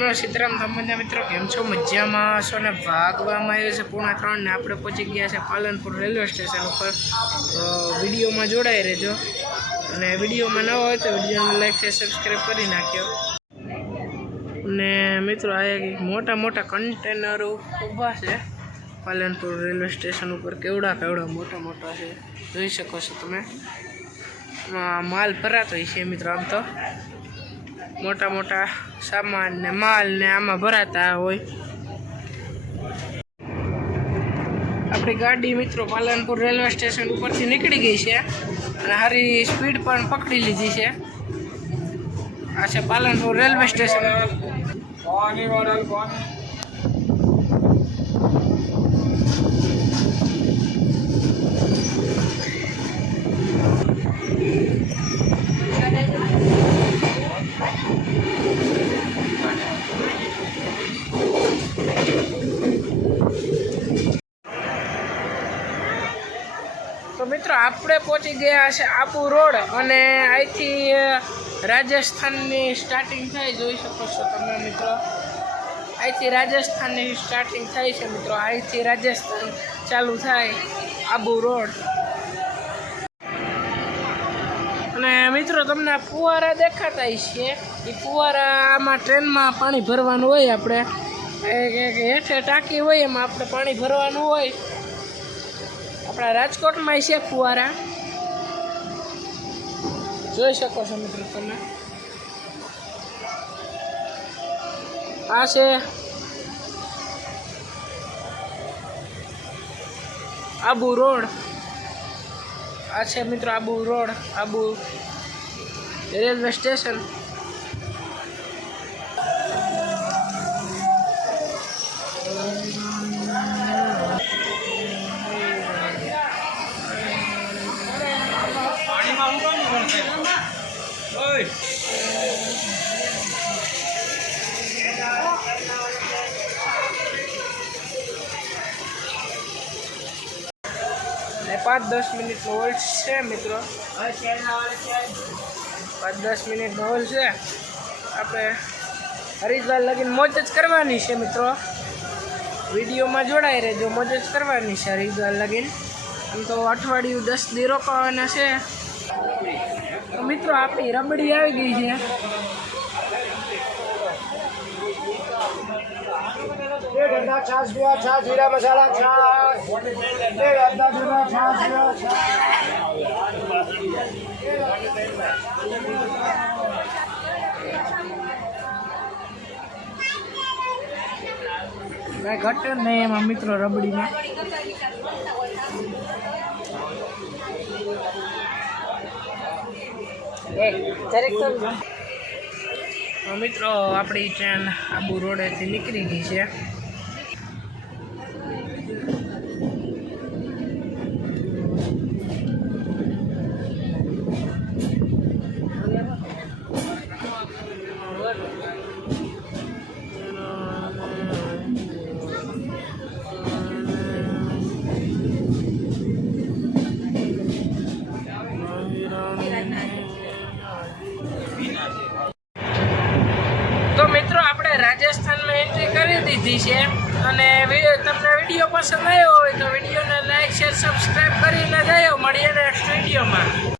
રામ સીતારામ તમને મિત્રો કેમ છો? મજામાં છો ને? ભાગવામાં આવ્યો છે 2:30 ને આપણે પહોંચી ગયા છે પાલનપુર રેલવે સ્ટેશન ઉપર। વિડીયોમાં જોડાઈ રહેજો અને વિડીયોમાં ન હોય તો વિડીયોને લાઈક છે સબસ્ક્રાઈબ કરી નાખ્યો। અને મિત્રો આ મોટા મોટા કન્ટેનરો ઊભા છે પાલનપુર રેલવે સ્ટેશન ઉપર। કેવડા મોટા છે, જોઈ શકો છો તમે। માલ ભરાતો હોય છે મિત્રો। આમ તો मोटा मोटा सामान ने माल ने आमा भराता होय। अपनी गाड़ी मित्रों पालनपुर रेलवे स्टेशन ऊपर थी निकली गई है और हारी स्पीड पर पकड़ी लीधी है। आ छे पालनपुर रेलवे स्टेशन। तो मित्रों आपणे पहुंची गया है आबू रोड अने आईथी राजस्थान की स्टार्टिंग थाय। जोई शको छो तमे मित्रों, आईथी राजस्थान की स्टार्टिंग थाय छे मित्रों। आईथी राजस्थान चालू थाय आबू रोड। अने मित्रों तमने फुवारा देखाता छे। ई फुवारा आमां ट्रेन में पाणी भरवानुं होय। आपणे हेठे टाँकी होय एमां आपणे पाणी भरवानुं होय। अपना राजकोट में है फुवारा, जोई शको छो मित्रों तमे। आ छे आबू रोड। आ छे मित्रों Abu road, Abu railway station. ने 5-10 मिनिट नो होल्ड है मित्रों। 5-10 मिनिट नो होल्ड है। आपणे हरिद्वार लगी मौज ज करवानी है मित्रों। विडियो में जोड़ाई रहो, मौज ज करवानी है हरिद्वार लगी। आम तो अठवाडिયું 10 દી रोकावाना है। तो मित्रों आपकी रबड़ी आ गई है। छाछ दिया, छाछ जीरा मसाला, छाछ अद्दा जीरा, छाछ दिया, मैं घट नहीं एम मित्रों रबड़ी में। मित्रों अपनी ट्रेन आबू रोडे थी निकली गई है। तो मित्रों आपणे राजस्थान में एंट्री करी दीधी है। तमने विडियो पसंद आयो हो तो विडियो ने लाइक शेर सब्सक्राइब करीने जाओ। मळीए नेक्स्ट विडियो में।